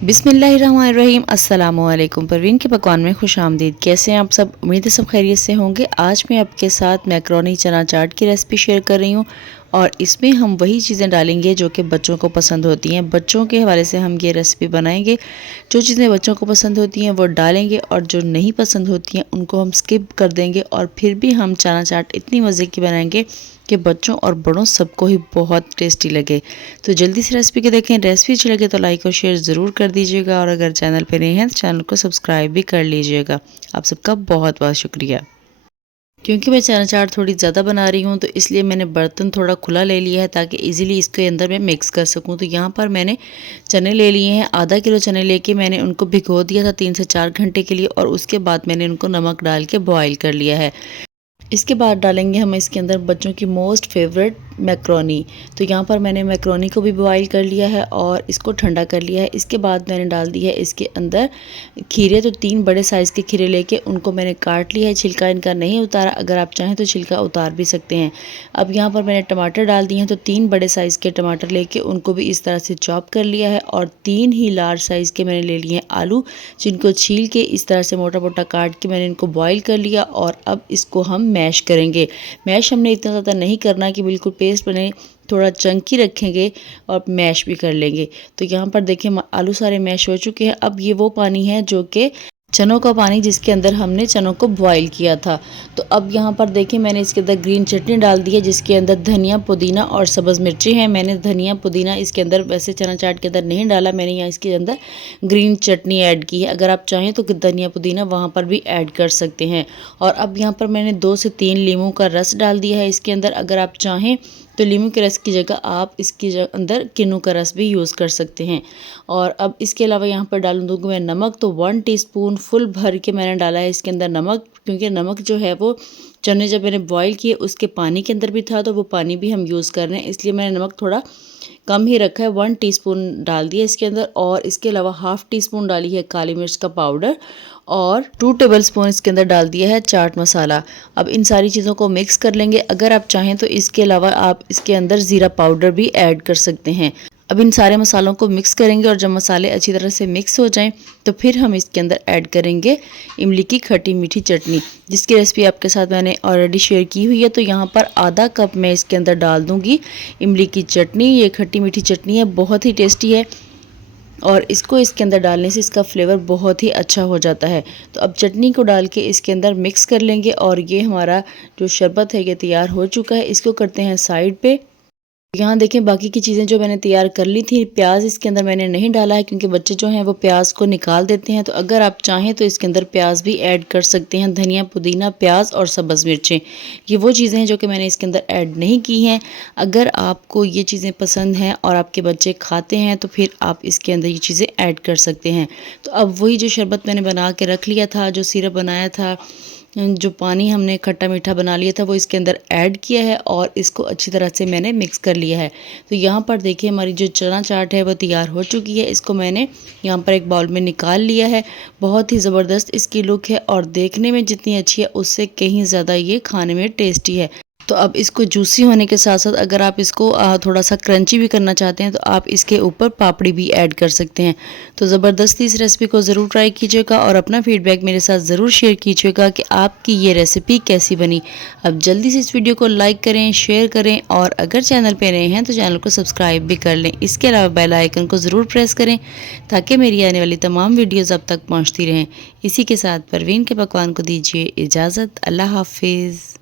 बिस्मिल्लाहिर्रहमानिर्रहीम। अस्सलामुअलैकुम। परवीन के पकवान में खुश आमदीद। कैसे हैं आप सब? उम्मीद है सब खैरियत से होंगे। आज मैं आपके साथ मैक्रोनी चना चाट की रेसिपी शेयर कर रही हूँ और इसमें हम वही चीज़ें डालेंगे जो कि बच्चों को पसंद होती हैं। बच्चों के हवाले से हम ये रेसिपी बनाएंगे। जो चीज़ें बच्चों को पसंद होती हैं वो डालेंगे और जो नहीं पसंद होती हैं उनको हम स्किप कर देंगे और फिर भी हम चना चाट इतनी मज़े की बनाएंगे कि बच्चों और बड़ों सबको ही बहुत टेस्टी लगे। तो जल्दी से रेसिपी के देखें। रेसिपी अच्छी लगे तो लाइक और शेयर ज़रूर कर दीजिएगा और अगर चैनल पर नए हैं तो चैनल को सब्सक्राइब भी कर लीजिएगा। आप सबका बहुत बहुत शुक्रिया। क्योंकि मैं चना चाट थोड़ी ज़्यादा बना रही हूँ तो इसलिए मैंने बर्तन थोड़ा खुला ले लिया है ताकि इजीली इसके अंदर मैं मिक्स कर सकूँ। तो यहाँ पर मैंने चने ले लिए हैं। आधा किलो चने लेके मैंने उनको भिगो दिया था 3 से 4 घंटे के लिए और उसके बाद मैंने उनको नमक डाल के बॉईल कर लिया है। इसके बाद डालेंगे हम इसके अंदर बच्चों की मोस्ट फेवरेट मैक्रोनी। तो यहाँ पर मैंने मैक्रोनी को भी बॉईल कर लिया है और इसको ठंडा कर लिया है। इसके बाद मैंने डाल दी है इसके अंदर खीरे। तो 3 बड़े साइज़ के खीरे लेके उनको मैंने काट लिया है। छिलका इनका नहीं उतारा, अगर आप चाहें तो छिलका उतार भी सकते हैं। अब यहाँ पर मैंने टमाटर डाल दिए हैं। तो 3 बड़े साइज़ के टमाटर लेके उनको भी इस तरह से चॉप कर लिया है और 3 ही लार्ज साइज़ के मैंने ले लिए हैं आलू, जिनको छील के इस तरह से मोटा मोटा काट के मैंने इनको बॉईल कर लिया और अब इसको हम मैश करेंगे। मैश हमने इतना ज़्यादा नहीं करना कि बिल्कुल पेस्ट बने, थोड़ा चंकी रखेंगे और मैश भी कर लेंगे। तो यहाँ पर देखिए आलू सारे मैश हो चुके हैं। अब ये वो पानी है जो कि चनों का पानी जिसके अंदर हमने चनों को बॉईल किया था। तो अब यहाँ पर देखिए मैंने इसके अंदर ग्रीन चटनी डाल दी है जिसके अंदर धनिया, पुदीना और सब्ज़ मिर्ची हैं। मैंने धनिया पुदीना इसके अंदर वैसे चना चाट के अंदर नहीं डाला, मैंने यहाँ इसके अंदर ग्रीन चटनी ऐड की है। अगर आप चाहें तो धनिया पुदीना वहाँ पर भी ऐड कर सकते हैं। और अब यहाँ पर मैंने 2 से 3 लीमू का रस डाल दिया है इसके अंदर। अगर आप चाहें तो लीमू के रस की जगह आप इसके अंदर किन्नू का रस भी यूज़ कर सकते हैं। और अब इसके अलावा यहाँ पर डाल दूँगी मैं नमक। तो 1 टीस्पून फुल भर के मैंने डाला है इसके अंदर नमक, क्योंकि नमक जो है वो चने जब मैंने बॉईल किए उसके पानी के अंदर भी था तो वो पानी भी हम यूज़ कर रहे हैं, इसलिए मैंने नमक थोड़ा कम ही रखा है। 1 टीस्पून डाल दिया इसके अंदर और इसके अलावा ½ टीस्पून डाली है काली मिर्च का पाउडर और 2 टेबलस्पून इसके अंदर डाल दिया है चाट मसाला। अब इन सारी चीज़ों को मिक्स कर लेंगे। अगर आप चाहें तो इसके अलावा आप इसके अंदर ज़ीरा पाउडर भी ऐड कर सकते हैं। अब इन सारे मसालों को मिक्स करेंगे और जब मसाले अच्छी तरह से मिक्स हो जाएं तो फिर हम इसके अंदर ऐड करेंगे इमली की खट्टी मीठी चटनी, जिसकी रेसिपी आपके साथ मैंने ऑलरेडी शेयर की हुई है। तो यहाँ पर आधा कप मैं इसके अंदर डाल दूँगी इमली की चटनी। ये खट्टी मीठी चटनी है, बहुत ही टेस्टी है और इसको इसके अंदर डालने से इसका फ्लेवर बहुत ही अच्छा हो जाता है। तो अब चटनी को डाल के इसके अंदर मिक्स कर लेंगे और ये हमारा जो शरबत है ये तैयार हो चुका है। इसको करते हैं साइड पे। यहाँ देखें बाकी की चीज़ें जो मैंने तैयार कर ली थी। प्याज इसके अंदर मैंने नहीं डाला है क्योंकि बच्चे जो हैं वो प्याज को निकाल देते हैं। तो अगर आप चाहें तो इसके अंदर प्याज भी ऐड कर सकते हैं। धनिया, पुदीना, प्याज और सब्ज़ मिर्चें, ये वो चीज़ें हैं जो कि मैंने इसके अंदर ऐड नहीं की हैं। अगर आपको ये चीज़ें पसंद हैं और आपके बच्चे खाते हैं तो फिर आप इसके अंदर ये चीज़ें ऐड कर सकते हैं। तो अब वही जो शरबत मैंने बना के रख लिया था, जो सिरप बनाया था, जो पानी हमने खट्टा मीठा बना लिया था, वो इसके अंदर ऐड किया है और इसको अच्छी तरह से मैंने मिक्स कर लिया है। तो यहाँ पर देखिए हमारी जो चना चाट है वो तैयार हो चुकी है। इसको मैंने यहाँ पर एक बाउल में निकाल लिया है। बहुत ही ज़बरदस्त इसकी लुक है और देखने में जितनी अच्छी है उससे कहीं ज़्यादा ये खाने में टेस्टी है। तो अब इसको जूसी होने के साथ साथ अगर आप इसको थोड़ा सा क्रंची भी करना चाहते हैं तो आप इसके ऊपर पापड़ी भी ऐड कर सकते हैं। तो ज़बरदस्ती इस रेसिपी को ज़रूर ट्राई कीजिएगा और अपना फीडबैक मेरे साथ ज़रूर शेयर कीजिएगा कि आपकी ये रेसिपी कैसी बनी। अब जल्दी से इस वीडियो को लाइक करें, शेयर करें और अगर चैनल पर नए हैं तो चैनल को सब्सक्राइब भी कर लें। इसके अलावा बेल आइकन को ज़रूर प्रेस करें ताकि मेरी आने वाली तमाम वीडियोज़ अब तक पहुँचती रहें। इसी के साथ परवीन के पकवान को दीजिए इजाज़त। अल्लाह हाफिज़।